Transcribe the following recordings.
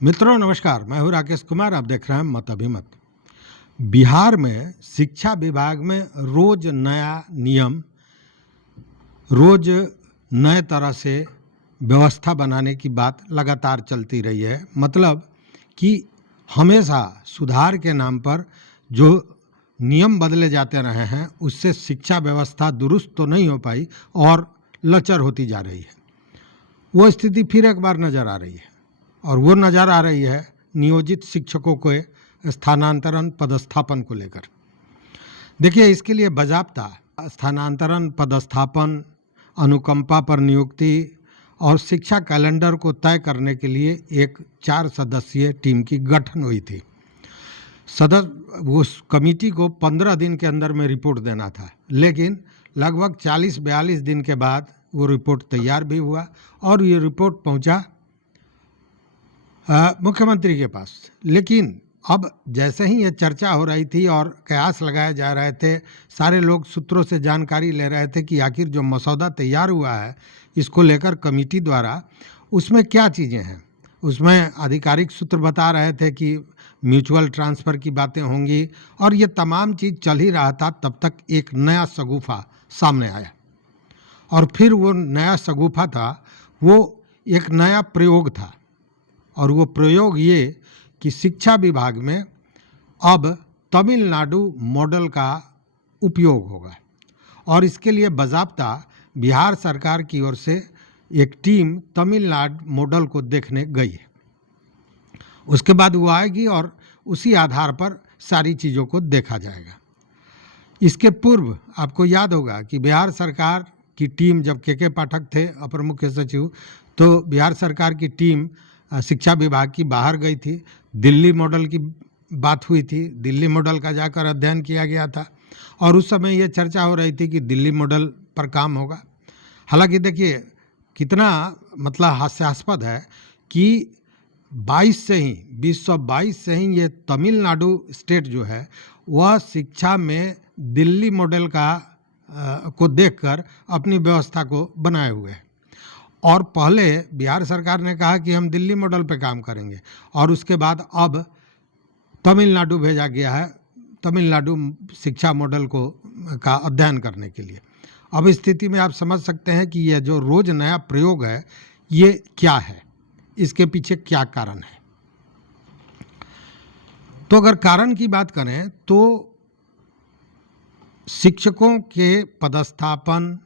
मित्रों नमस्कार, मैं हूं राकेश कुमार। आप देख रहे हैं मत अभिमत। बिहार में शिक्षा विभाग में रोज नया नियम, रोज नए तरह से व्यवस्था बनाने की बात लगातार चलती रही है। मतलब कि हमेशा सुधार के नाम पर जो नियम बदले जाते रहे हैं उससे शिक्षा व्यवस्था दुरुस्त तो नहीं हो पाई और लचर होती जा रही है। वो स्थिति फिर एक बार नज़र आ रही है और वो नज़र आ रही है नियोजित शिक्षकों के स्थानांतरण पदस्थापन को लेकर। देखिए, इसके लिए बाज़ाब्ता स्थानांतरण, पदस्थापन, अनुकंपा पर नियुक्ति और शिक्षा कैलेंडर को तय करने के लिए एक 4 सदस्यीय टीम की गठन हुई थी। उस कमेटी को 15 दिन के अंदर में रिपोर्ट देना था, लेकिन लगभग 40-42 दिन के बाद वो रिपोर्ट तैयार भी हुआ और ये रिपोर्ट पहुंचा मुख्यमंत्री के पास। लेकिन अब जैसे ही ये चर्चा हो रही थी और कयास लगाए जा रहे थे, सारे लोग सूत्रों से जानकारी ले रहे थे कि आखिर जो मसौदा तैयार हुआ है इसको लेकर कमेटी द्वारा, उसमें क्या चीज़ें हैं। उसमें आधिकारिक सूत्र बता रहे थे कि म्यूचुअल ट्रांसफ़र की बातें होंगी और ये तमाम चीज़ चल ही रहा था। तब तक एक नया शगुफा सामने आया और फिर वो नया शगुफा था, वो एक नया प्रयोग था। और वो प्रयोग ये कि शिक्षा विभाग में अब तमिलनाडु मॉडल का उपयोग होगा और इसके लिए बाज़ाब्ता बिहार सरकार की ओर से एक टीम तमिलनाडु मॉडल को देखने गई है। उसके बाद वो आएगी और उसी आधार पर सारी चीज़ों को देखा जाएगा। इसके पूर्व आपको याद होगा कि बिहार सरकार की टीम, जब के पाठक थे अपर मुख्य सचिव, तो बिहार सरकार की टीम शिक्षा विभाग की बाहर गई थी। दिल्ली मॉडल की बात हुई थी, दिल्ली मॉडल का जाकर अध्ययन किया गया था और उस समय ये चर्चा हो रही थी कि दिल्ली मॉडल पर काम होगा। हालांकि देखिए कितना मतलब हास्यास्पद है कि 2022 से ही ये तमिलनाडु स्टेट जो है वह शिक्षा में दिल्ली मॉडल को देखकर अपनी व्यवस्था को बनाए हुए है। और पहले बिहार सरकार ने कहा कि हम दिल्ली मॉडल पे काम करेंगे और उसके बाद अब तमिलनाडु भेजा गया है तमिलनाडु शिक्षा मॉडल का अध्ययन करने के लिए। अब इस स्थिति में आप समझ सकते हैं कि यह जो रोज नया प्रयोग है ये क्या है, इसके पीछे क्या कारण है। तो अगर कारण की बात करें तो शिक्षकों के पदस्थापन,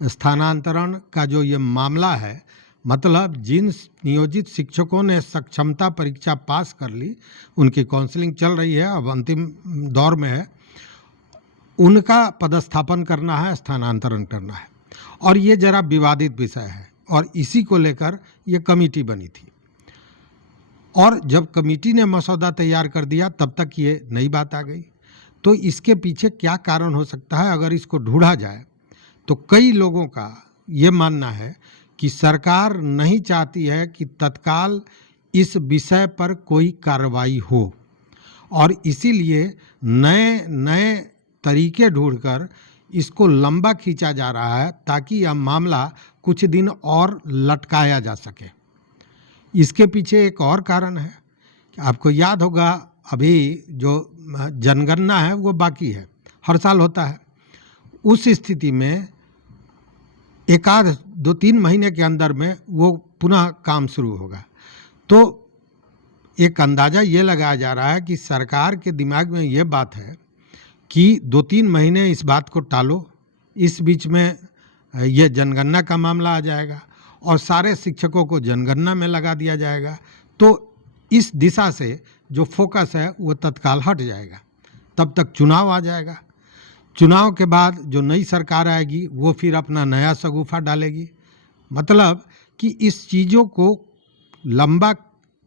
स्थानांतरण का जो ये मामला है, मतलब जिन नियोजित शिक्षकों ने सक्षमता परीक्षा पास कर ली, उनकी काउंसलिंग चल रही है, अब अंतिम दौर में है, उनका पदस्थापन करना है, स्थानांतरण करना है। और ये जरा विवादित विषय है और इसी को लेकर ये कमेटी बनी थी। और जब कमेटी ने मसौदा तैयार कर दिया तब तक ये नई बात आ गई। तो इसके पीछे क्या कारण हो सकता है, अगर इसको ढूंढा जाए तो कई लोगों का ये मानना है कि सरकार नहीं चाहती है कि तत्काल इस विषय पर कोई कार्रवाई हो और इसीलिए नए नए तरीके ढूंढकर इसको लंबा खींचा जा रहा है ताकि यह मामला कुछ दिन और लटकाया जा सके। इसके पीछे एक और कारण है। आपको याद होगा अभी जो जनगणना है वो बाकी है, हर साल होता है। उस स्थिति में एक आध 2-3 महीने के अंदर में वो पुनः काम शुरू होगा। तो एक अंदाज़ा ये लगाया जा रहा है कि सरकार के दिमाग में ये बात है कि 2-3 महीने इस बात को टालो, इस बीच में ये जनगणना का मामला आ जाएगा और सारे शिक्षकों को जनगणना में लगा दिया जाएगा। तो इस दिशा से जो फोकस है वो तत्काल हट जाएगा। तब तक चुनाव आ जाएगा। चुनाव के बाद जो नई सरकार आएगी वो फिर अपना नया शगुफा डालेगी। मतलब कि इस चीज़ों को लंबा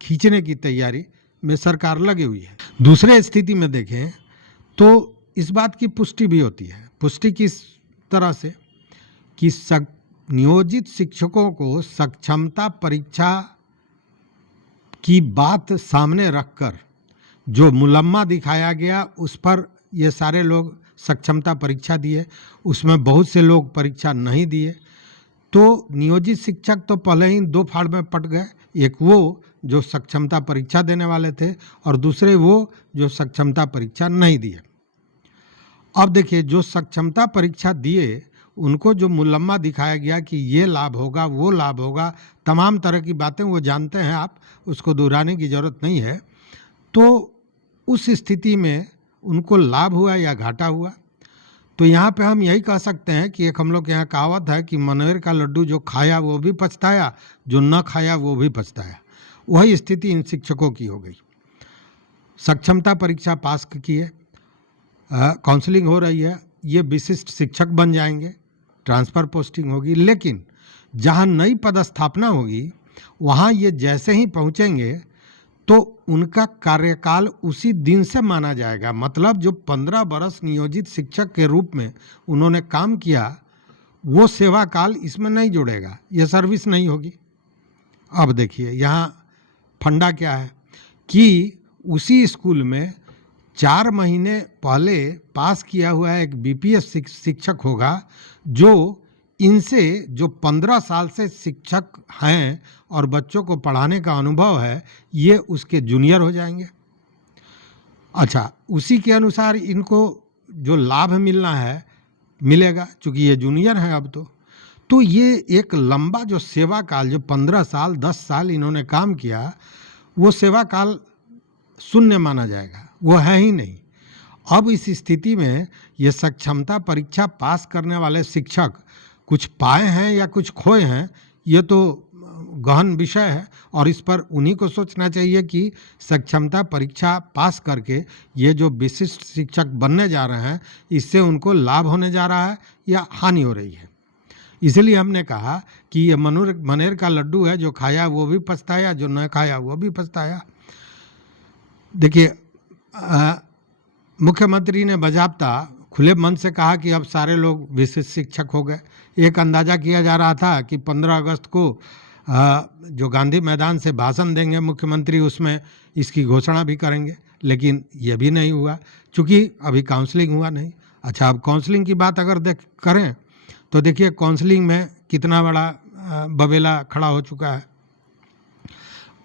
खींचने की तैयारी में सरकार लगी हुई है। दूसरे स्थिति में देखें तो इस बात की पुष्टि भी होती है। पुष्टि किस तरह से कि नियोजित शिक्षकों को सक्षमता परीक्षा की बात सामने रखकर जो मुलम्मा दिखाया गया उस पर ये सारे लोग सक्षमता परीक्षा दिए, उसमें बहुत से लोग परीक्षा नहीं दिए। तो नियोजित शिक्षक तो पहले ही दो फाड़ में पट गए, एक वो जो सक्षमता परीक्षा देने वाले थे और दूसरे वो जो सक्षमता परीक्षा नहीं दिए। अब देखिए, जो सक्षमता परीक्षा दिए उनको जो मुलम्मा दिखाया गया कि ये लाभ होगा, वो लाभ होगा, तमाम तरह की बातें वो जानते हैं, आप उसको दोहराने की ज़रूरत नहीं है। तो उस स्थिति में उनको लाभ हुआ या घाटा हुआ? तो यहाँ पे हम यही कह सकते हैं कि एक हम लोग के यहाँ कहावत है कि मनोहर का लड्डू जो खाया वो भी पछताया, जो न खाया वो भी पछताया। वही स्थिति इन शिक्षकों की हो गई। सक्षमता परीक्षा पास किए, काउंसलिंग हो रही है, ये विशिष्ट शिक्षक बन जाएंगे, ट्रांसफ़र पोस्टिंग होगी, लेकिन जहाँ नई पदस्थापना होगी वहाँ ये जैसे ही पहुँचेंगे तो उनका कार्यकाल उसी दिन से माना जाएगा। मतलब जो 15 बरस नियोजित शिक्षक के रूप में उन्होंने काम किया, वो सेवा काल इसमें नहीं जुड़ेगा, ये सर्विस नहीं होगी। अब देखिए यहाँ फंडा क्या है कि उसी स्कूल में 4 महीने पहले पास किया हुआ एक बीपीएस शिक्षक होगा, जो इनसे जो 15 साल से शिक्षक हैं और बच्चों को पढ़ाने का अनुभव है, ये उसके जूनियर हो जाएंगे। अच्छा, उसी के अनुसार इनको जो लाभ मिलना है मिलेगा, चूँकि ये जूनियर हैं अब तो ये एक लंबा जो सेवा काल, जो 15 साल 10 साल इन्होंने काम किया, वो सेवा काल शून्य माना जाएगा, वो है ही नहीं। अब इस स्थिति में ये सक्षमता परीक्षा पास करने वाले शिक्षक कुछ पाए हैं या कुछ खोए हैं, ये तो गहन विषय है और इस पर उन्हीं को सोचना चाहिए कि सक्षमता परीक्षा पास करके ये जो विशिष्ट शिक्षक बनने जा रहे हैं, इससे उनको लाभ होने जा रहा है या हानि हो रही है। इसलिए हमने कहा कि ये मनेर का लड्डू है, जो खाया वो भी पछताया, जो न खाया वो भी पछताया। देखिए, मुख्यमंत्री ने बाज़ाब्ता खुले मन से कहा कि अब सारे लोग विशिष्ट शिक्षक हो गए। एक अंदाज़ा किया जा रहा था कि 15 अगस्त को जो गांधी मैदान से भाषण देंगे मुख्यमंत्री, उसमें इसकी घोषणा भी करेंगे, लेकिन ये भी नहीं हुआ, चूँकि अभी काउंसलिंग हुआ नहीं। अच्छा, अब काउंसलिंग की बात अगर करें तो देखिए काउंसलिंग में कितना बड़ा बवेला खड़ा हो चुका है।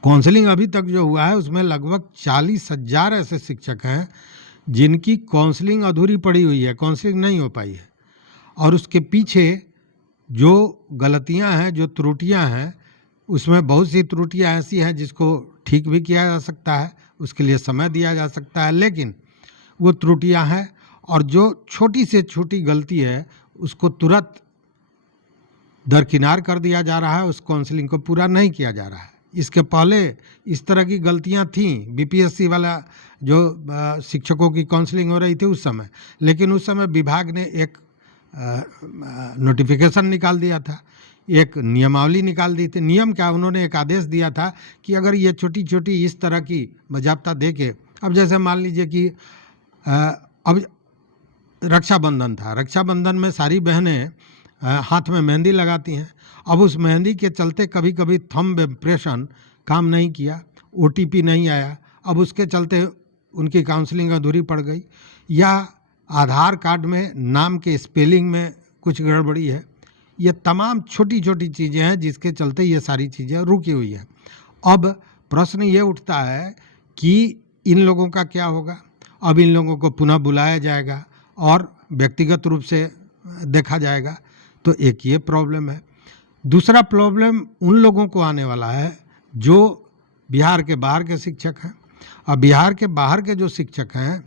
काउंसलिंग अभी तक जो हुआ है उसमें लगभग 40,000 ऐसे शिक्षक हैं जिनकी काउंसलिंग अधूरी पड़ी हुई है, काउंसलिंग नहीं हो पाई है। और उसके पीछे जो गलतियां हैं, जो त्रुटियां हैं, उसमें बहुत सी त्रुटियां ऐसी हैं जिसको ठीक भी किया जा सकता है, उसके लिए समय दिया जा सकता है, लेकिन वो त्रुटियां हैं और जो छोटी से छोटी गलती है उसको तुरंत दरकिनार कर दिया जा रहा है, उस काउंसलिंग को पूरा नहीं किया जा रहा है। इसके पहले इस तरह की गलतियां थीं, बीपीएससी वाला जो शिक्षकों की काउंसलिंग हो रही थी उस समय, लेकिन उस समय विभाग ने एक नोटिफिकेशन निकाल दिया था, एक नियमावली निकाल दी थी। नियम क्या, उन्होंने एक आदेश दिया था कि अगर ये छोटी छोटी इस तरह की बाज़ाब्ता दे के, अब जैसे मान लीजिए कि अब रक्षाबंधन था, रक्षाबंधन में सारी बहनें हाथ में मेहंदी लगाती हैं। अब उस मेहंदी के चलते कभी कभी थंब इम्प्रेशन काम नहीं किया, ओटीपी नहीं आया, अब उसके चलते उनकी काउंसलिंग अधूरी पड़ गई, या आधार कार्ड में नाम के स्पेलिंग में कुछ गड़बड़ी है। ये तमाम छोटी छोटी चीज़ें हैं जिसके चलते ये सारी चीज़ें रुकी हुई हैं। अब प्रश्न ये उठता है कि इन लोगों का क्या होगा। अब इन लोगों को पुनः बुलाया जाएगा और व्यक्तिगत रूप से देखा जाएगा, तो एक ये प्रॉब्लम है। दूसरा प्रॉब्लम उन लोगों को आने वाला है जो बिहार के बाहर के शिक्षक हैं। अब बिहार के बाहर के जो शिक्षक हैं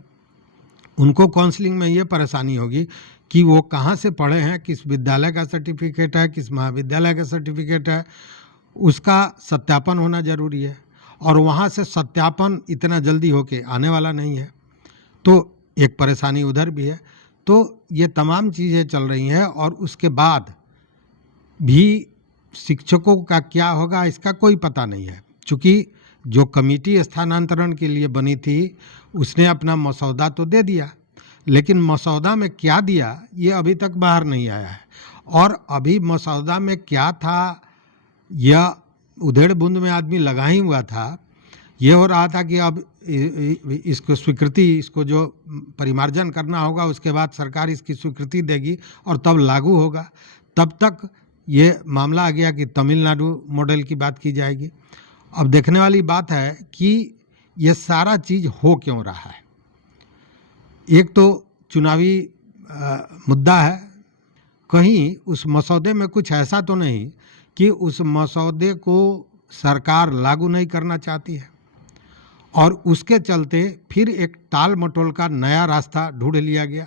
उनको काउंसलिंग में ये परेशानी होगी कि वो कहाँ से पढ़े हैं, किस विद्यालय का सर्टिफिकेट है, किस महाविद्यालय का सर्टिफिकेट है, उसका सत्यापन होना ज़रूरी है और वहाँ से सत्यापन इतना जल्दी होके आने वाला नहीं है, तो एक परेशानी उधर भी है। तो ये तमाम चीज़ें चल रही हैं और उसके बाद भी शिक्षकों का क्या होगा इसका कोई पता नहीं है, चूँकि जो कमेटी स्थानांतरण के लिए बनी थी उसने अपना मसौदा तो दे दिया, लेकिन मसौदा में क्या दिया ये अभी तक बाहर नहीं आया है। और अभी मसौदा में क्या था, यह उधेड़ बूंद में आदमी लगा ही हुआ था। ये हो रहा था कि अब इसको स्वीकृति, इसको जो परिमार्जन करना होगा उसके बाद सरकार इसकी स्वीकृति देगी और तब लागू होगा। तब तक ये मामला आ गया कि तमिलनाडु मॉडल की बात की जाएगी। अब देखने वाली बात है कि ये सारा चीज़ हो क्यों रहा है। एक तो चुनावी मुद्दा है, कहीं उस मसौदे में कुछ ऐसा तो नहीं कि उस मसौदे को सरकार लागू नहीं करना चाहती है और उसके चलते फिर एक टाल मटोल का नया रास्ता ढूंढ लिया गया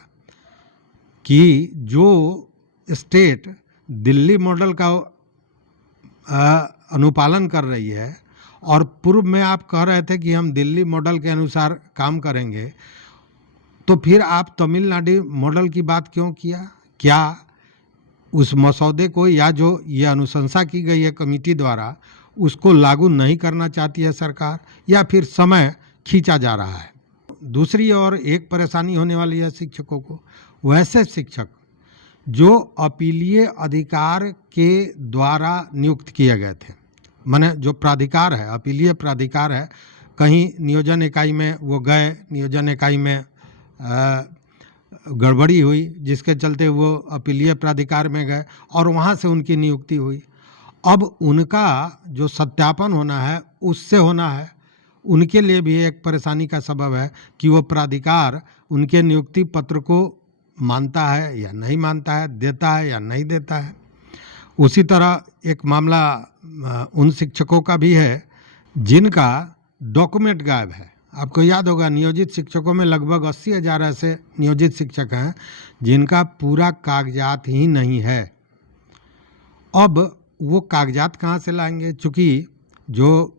कि जो स्टेट दिल्ली मॉडल का अनुपालन कर रही है और पूर्व में आप कह रहे थे कि हम दिल्ली मॉडल के अनुसार काम करेंगे, तो फिर आप तमिलनाडु मॉडल की बात क्यों किया? क्या उस मसौदे को या जो ये अनुशंसा की गई है कमेटी द्वारा उसको लागू नहीं करना चाहती है सरकार, या फिर समय खींचा जा रहा है? दूसरी ओर एक परेशानी होने वाली है शिक्षकों को, वैसे शिक्षक जो अपीलीय अधिकार के द्वारा नियुक्त किए गए थे, माने जो प्राधिकार है, अपीलीय प्राधिकार है, कहीं नियोजन इकाई में वो गए, नियोजन इकाई में गड़बड़ी हुई जिसके चलते वो अपीलीय प्राधिकार में गए और वहाँ से उनकी नियुक्ति हुई। अब उनका जो सत्यापन होना है उससे होना है, उनके लिए भी एक परेशानी का सबब है कि वो प्राधिकार उनके नियुक्ति पत्र को मानता है या नहीं मानता है, देता है या नहीं देता है। उसी तरह एक मामला उन शिक्षकों का भी है जिनका डॉक्यूमेंट गायब है। आपको याद होगा नियोजित शिक्षकों में लगभग 80,000 ऐसे नियोजित शिक्षक हैं जिनका पूरा कागजात ही नहीं है। अब वो कागजात कहाँ से लाएंगे? चूँकि जो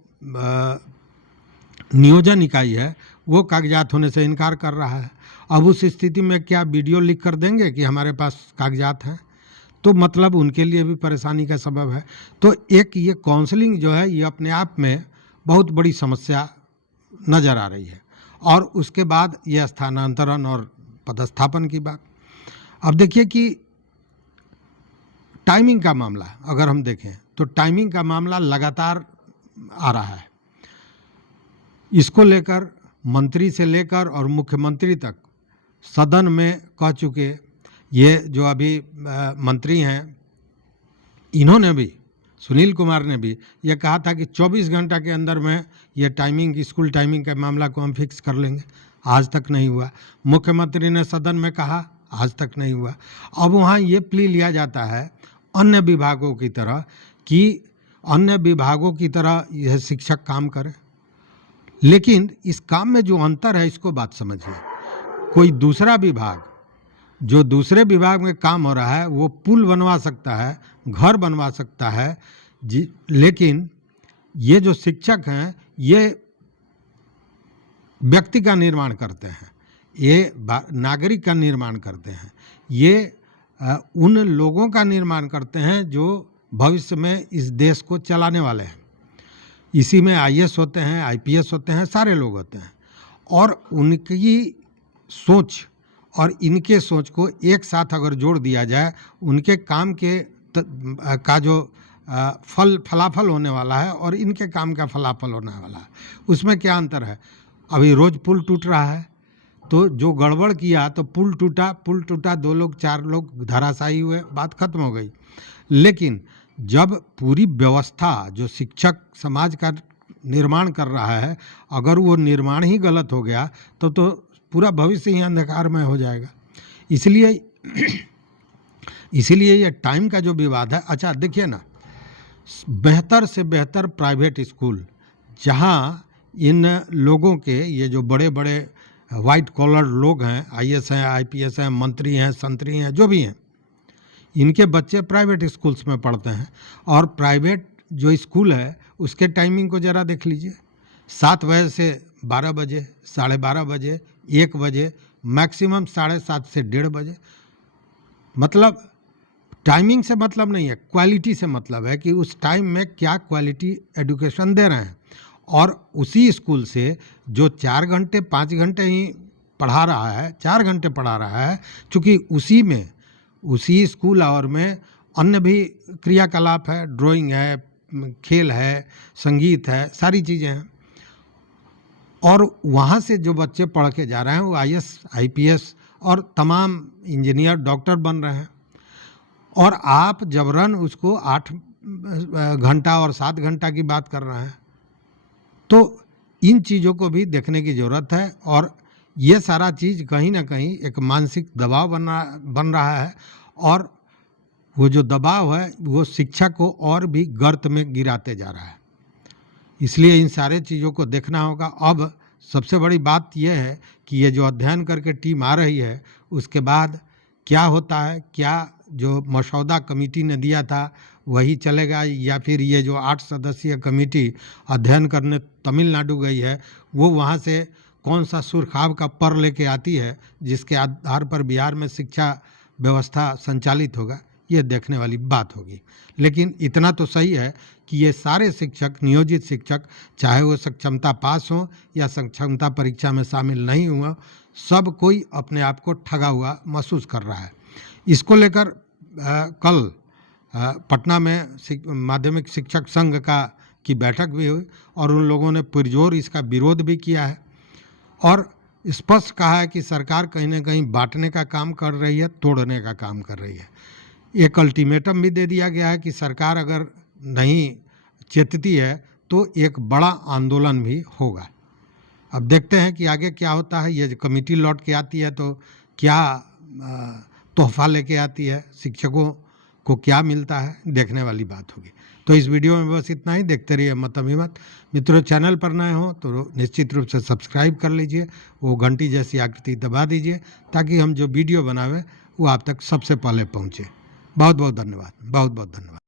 नियोजन इकाई है वो कागजात होने से इनकार कर रहा है। अब उस स्थिति में क्या वीडियो लिख कर देंगे कि हमारे पास कागजात हैं? तो मतलब उनके लिए भी परेशानी का सबब है। तो एक ये काउंसलिंग जो है ये अपने आप में बहुत बड़ी समस्या नज़र आ रही है। और उसके बाद ये स्थानांतरण और पदस्थापन की बात। अब देखिए कि टाइमिंग का मामला अगर हम देखें तो टाइमिंग का मामला लगातार आ रहा है। इसको लेकर मंत्री से लेकर और मुख्यमंत्री तक सदन में कह चुके, ये जो अभी मंत्री हैं इन्होंने भी, सुनील कुमार ने भी ये कहा था कि 24 घंटा के अंदर में ये टाइमिंग, स्कूल टाइमिंग के मामला को हम फिक्स कर लेंगे। आज तक नहीं हुआ। मुख्यमंत्री ने सदन में कहा, आज तक नहीं हुआ। अब वहाँ ये प्ली लिया जाता है अन्य विभागों की तरह कि अन्य विभागों की तरह यह शिक्षक काम करें, लेकिन इस काम में जो अंतर है इसको बात समझिए। कोई दूसरा विभाग जो दूसरे विभाग में काम हो रहा है वो पुल बनवा सकता है, घर बनवा सकता है जी, लेकिन ये जो शिक्षक हैं ये व्यक्ति का निर्माण करते हैं, ये नागरिक का निर्माण करते हैं, ये उन लोगों का निर्माण करते हैं जो भविष्य में इस देश को चलाने वाले हैं। इसी में आईएएस होते हैं, आईपीएस होते हैं, सारे लोग होते हैं। और उनकी सोच और इनके सोच को एक साथ अगर जोड़ दिया जाए, उनके काम के का जो फलाफल होने वाला है और इनके काम का फलाफल होने वाला है, उसमें क्या अंतर है? अभी रोज़ पुल टूट रहा है, तो जो गड़बड़ किया तो पुल टूटा, 2 लोग 4 लोग धराशायी हुए, बात खत्म हो गई। लेकिन जब पूरी व्यवस्था जो शिक्षक समाज का निर्माण कर रहा है, अगर वो निर्माण ही गलत हो गया तो पूरा भविष्य ही अंधकार में हो जाएगा। इसलिए ये टाइम का जो विवाद है, अच्छा देखिए ना, बेहतर से बेहतर प्राइवेट स्कूल जहाँ इन लोगों के, ये जो बड़े बड़े वाइट कॉलर लोग हैं, आईएएस हैं, आईपीएस हैं, मंत्री हैं, संतरी हैं, जो भी हैं, इनके बच्चे प्राइवेट स्कूल्स में पढ़ते हैं। और प्राइवेट जो स्कूल है उसके टाइमिंग को ज़रा देख लीजिए, 7 बजे से 12 बजे, 12:30 बजे, 1 बजे, मैक्सिमम 7:30 से 1:30 बजे। मतलब टाइमिंग से मतलब नहीं है, क्वालिटी से मतलब है कि उस टाइम में क्या क्वालिटी एजुकेशन दे रहे हैं। और उसी स्कूल से जो 4 घंटे 5 घंटे ही पढ़ा रहा है, 4 घंटे पढ़ा रहा है, चूँकि उसी स्कूल आवर में अन्य भी क्रियाकलाप है, ड्राइंग है, खेल है, संगीत है, सारी चीज़ें हैं। और वहाँ से जो बच्चे पढ़ के जा रहे हैं वो आईएएस, आईपीएस और तमाम इंजीनियर, डॉक्टर बन रहे हैं। और आप जबरन उसको 8 घंटा और 7 घंटा की बात कर रहे हैं। तो इन चीज़ों को भी देखने की ज़रूरत है और ये सारा चीज़ कहीं न कहीं एक मानसिक दबाव बन रहा है और वो जो दबाव है वो शिक्षा को और भी गर्त में गिराते जा रहा है। इसलिए इन सारे चीज़ों को देखना होगा। अब सबसे बड़ी बात यह है कि ये जो अध्ययन करके टीम आ रही है उसके बाद क्या होता है, क्या जो मसौदा कमेटी ने दिया था वही चलेगा या फिर ये जो 8 सदस्यीय कमेटी अध्ययन करने तमिलनाडु गई है वो वहाँ से कौन सा सुरखाब का पर लेके आती है जिसके आधार पर बिहार में शिक्षा व्यवस्था संचालित होगा, ये देखने वाली बात होगी। लेकिन इतना तो सही है कि ये सारे शिक्षक, नियोजित शिक्षक, चाहे वो सक्षमता पास हो या सक्षमता परीक्षा में शामिल नहीं हुआ, सब कोई अपने आप को ठगा हुआ महसूस कर रहा है। इसको लेकर कल पटना में माध्यमिक शिक्षक संघ की बैठक भी हुई और उन लोगों ने पुरजोर इसका विरोध भी किया है और स्पष्ट कहा है कि सरकार कहीं ना कहीं बांटने का काम कर रही है, तोड़ने का काम कर रही है। एक अल्टीमेटम भी दे दिया गया है कि सरकार अगर नहीं चेतती है तो एक बड़ा आंदोलन भी होगा। अब देखते हैं कि आगे क्या होता है। ये जो कमेटी लौट के आती है तो क्या तोहफा लेके आती है, शिक्षकों को क्या मिलता है, देखने वाली बात होगी। तो इस वीडियो में बस इतना ही। देखते रहिए मत अभिमत। मित्रों, चैनल पर नए हो तो निश्चित रूप से सब्सक्राइब कर लीजिए, वो घंटी जैसी आकृति दबा दीजिए ताकि हम जो वीडियो बनावे वो आप तक सबसे पहले पहुँचे। बहुत बहुत धन्यवाद, बहुत बहुत धन्यवाद।